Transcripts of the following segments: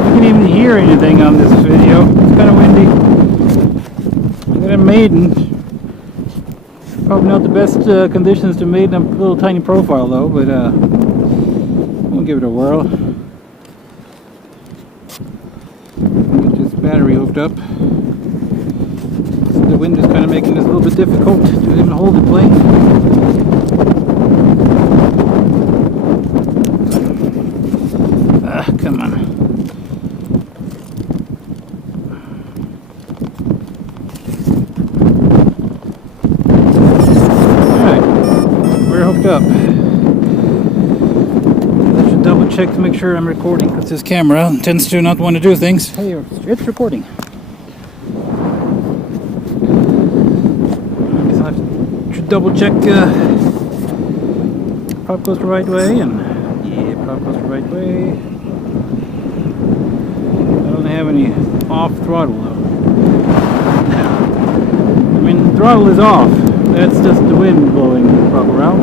know if you can even hear anything on this video. It's kind of windy. I got a maiden. Probably not the best conditions to maiden a little tiny profile though, but we'll give it a whirl. Get this battery hooked up. The wind is kind of making this a little bit difficult to even hold the plane. Come on. Alright, we're hooked up. I should double check to make sure I'm recording, because this camera tends to not want to do things. Hey, it's recording. So I should double check prop goes the right way, and yeah, prop goes the right way. I don't have any off throttle though. I mean, the throttle is off. That's just the wind blowing the prop around.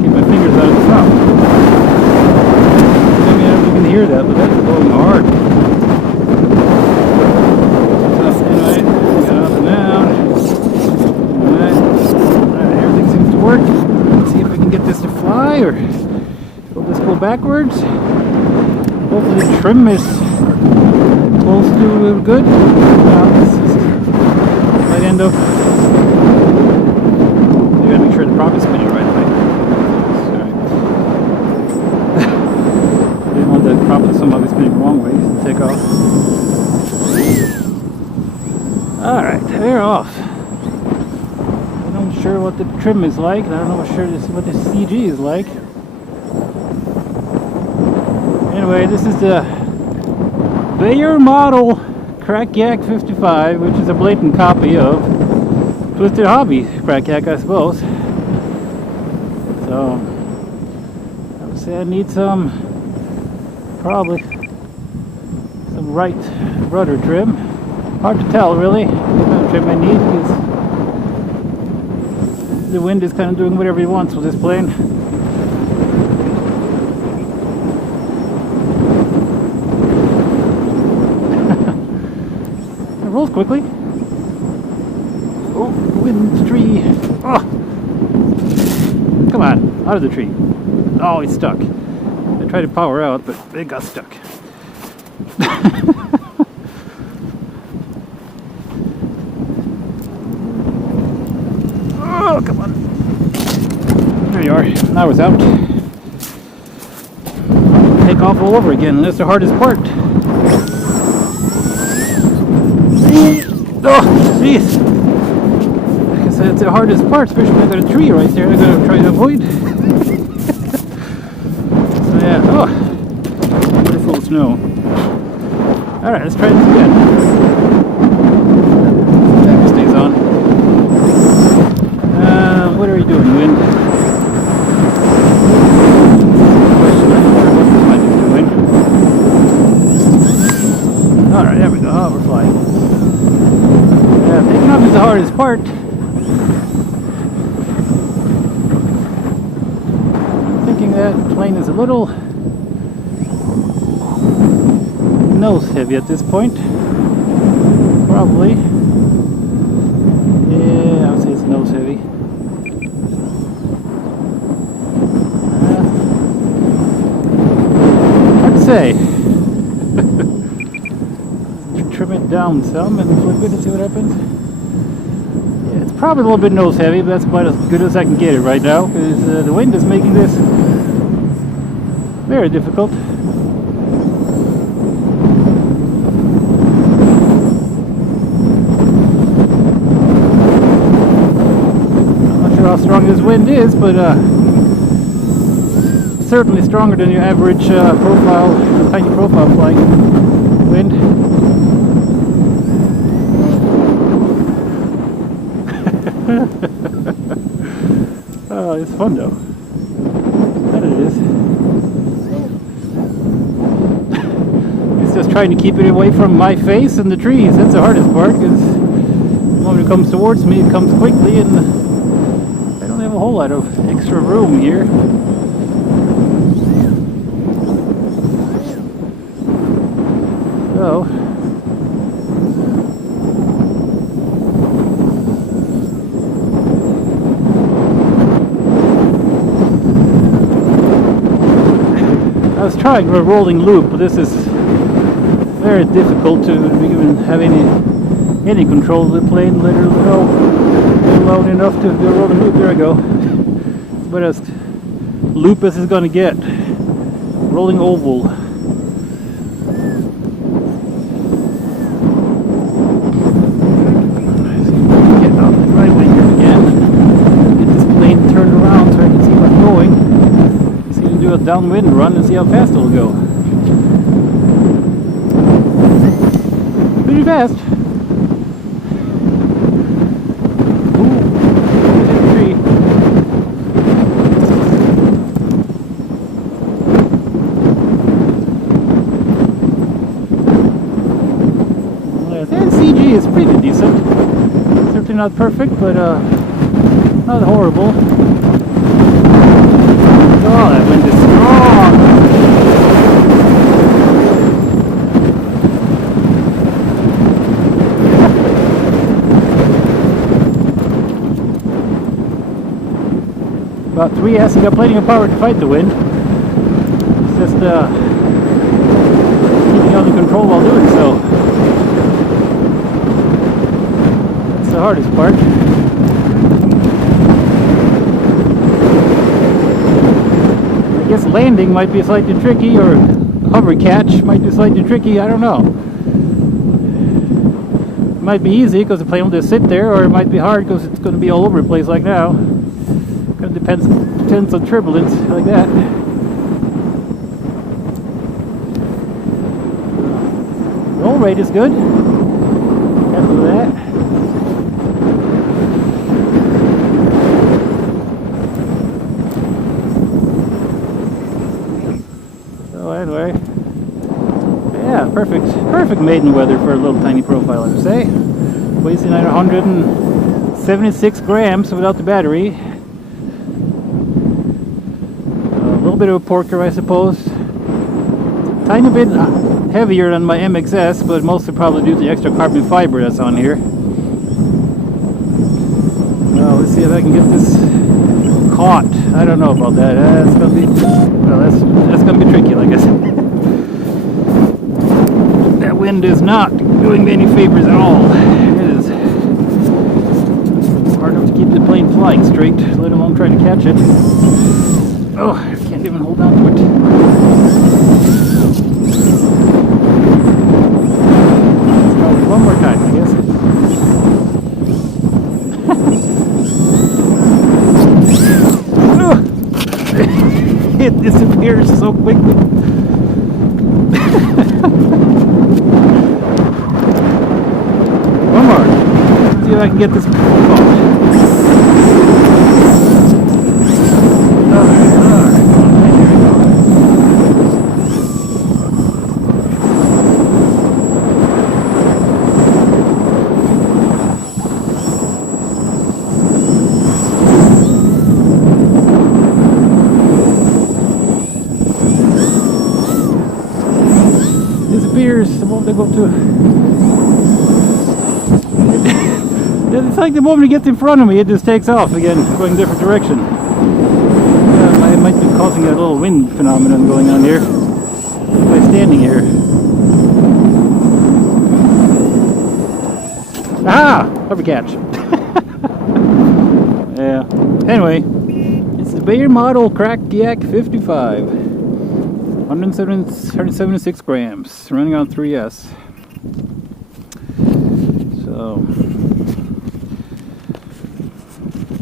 Keep my fingers out of the prop. I mean, I don't know if you can hear that, but that's blowing hard. So anyway, got up and down. Alright, everything seems to work. Let's see if we can get this to fly, or will this go backwards? Hopefully the trim is close to good. Might end up. You gotta make sure the prop is spinning right away. Sorry. I didn't want the prop to somehow be spinning the wrong way. Take off. Alright, they're off. I'm not sure what the trim is like. I don't know what the CG is like. Anyway, this is the Bayer model Crack Yak 55, which is a blatant copy of Twisted Hobby Crack Yak, I suppose. So, I would say I need probably some right rudder trim. Hard to tell, really, what kind of trim I need, because the wind is kind of doing whatever he wants with this plane. Rolls quickly. Oh, wind tree. Oh. Come on, out of the tree. Oh, it's stuck. I tried to power out, but it got stuck. Oh, come on. There you are. Now it's out. Take off all over again. That's the hardest part. Oh, jeez. Like I said, it's the hardest part, especially when I got a tree right there I gotta try to avoid. So yeah, oh, beautiful snow. Alright, let's try this again. That stays on. What are you doing, wind? Question, I'm not sure what this might be doing. Alright, there we go. Oh, we're flying. Taking off is the hardest part. I'm thinking that plane is a little nose heavy at this point. Probably. Yeah, I would say it's nose heavy. Hard to say. Trim it down some and flip it and see what happens. Yeah, it's probably a little bit nose heavy, but that's about as good as I can get it right now, because the wind is making this very difficult. I'm not sure how strong this wind is, but certainly stronger than your average profile, tiny profile flying wind. Oh, it's fun though. That it is. It's just trying to keep it away from my face and the trees. That's the hardest part, because when it comes towards me, it comes quickly, and I don't have a whole lot of extra room here. So I was trying a rolling loop, but this is very difficult to even have any control of the plane, literally, alone enough to do a rolling loop. There I go. But as loop as it's gonna get. Rolling oval. Get out the driveway here again. Get this plane turned around so I can see where I'm going. See if I can do a downwind run and see how fast it'll go. Pretty fast. Is pretty decent. Certainly not perfect, but not horrible. Oh, that wind is strong. About 3S, you got plenty of power to fight the wind. It's just keeping under control while doing so. The hardest part. I guess landing might be slightly tricky, or hover catch might be slightly tricky, I don't know. It might be easy because the plane will just sit there, or it might be hard because it's going to be all over the place like now. It kind of depends on turbulence like that. Roll rate is good. Careful with that. Anyway, yeah, perfect maiden weather for a little tiny profile, I would say. Weighs in at 176 grams without the battery. A little bit of a porker, I suppose. Tiny bit heavier than my MXS, but mostly probably due to the extra carbon fiber that's on here. Well, let's see if I can get this caught. I don't know about that. That's gonna be, well, that's gonna be tricky, like I said. That wind is not doing me any favors at all. It is hard enough to keep the plane flying straight, let alone trying to catch it. Oh, I can't even hold on to it. Probably one more time, I guess. It disappears so quickly. One more. Let's see if I can get this. Disappears the moment I go to. It's like the moment it gets in front of me, it just takes off again, going a different direction. I might be causing a little wind phenomenon going on here by standing here. Ah! Hover catch. Yeah. Anyway, it's the Bayer model Crack Yak 55. 176 grams, running on 3S.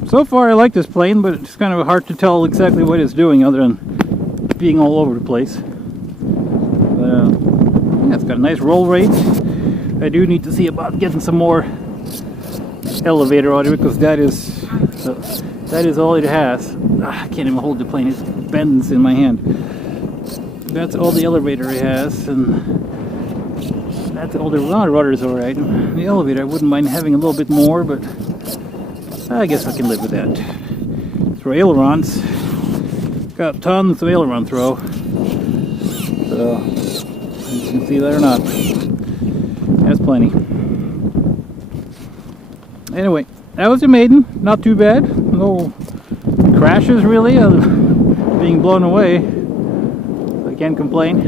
So far I like this plane, but it's kind of hard to tell exactly what it's doing other than being all over the place. Yeah, it's got a nice roll rate. I do need to see about getting some more elevator on it, because that is all it has. I can't even hold the plane, it bends in my hand. That's all the elevator it has, and that's all the rudder's alright. The elevator, I wouldn't mind having a little bit more, but I guess I can live with that. Throw ailerons. Got tons of aileron throw. So, you can see that or not. That's plenty. Anyway, that was a maiden. Not too bad. No crashes really, other than being blown away. I can't complain.